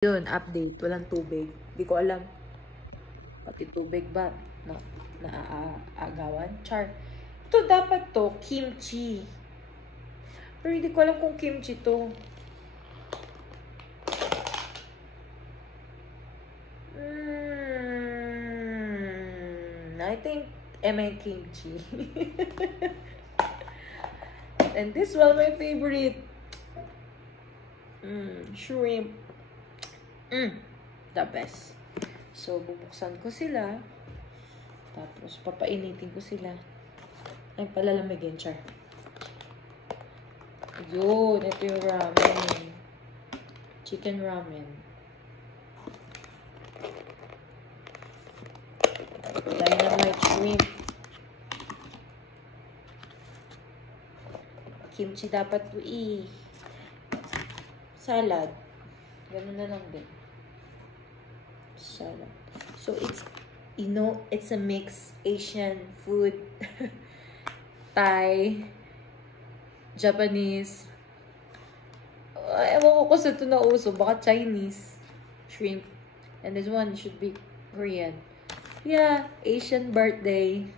Yun, update. Walang tubig. Hindi ko alam. Pati tubig ba? Naaagawan? Char. Ito dapat to, kimchi. Pero hindi ko alam kung kimchi to. I think kimchi. And this one, my favorite. Shrimp. The best. So, bubuksan ko sila. Tapos, papainitin ko sila. Ay, palalamigin, char. Yun, ito yung ramen. Chicken ramen. Dynamite shrimp. Kimchi dapat po salad. Ganun na lang din. Salad. So, it's, it's a mix Asian food. Thai. Japanese. Ewan ko kung sa ito na uso. Baka Chinese. Shrimp. And this one should be Korean. Yeah, Asian birthday.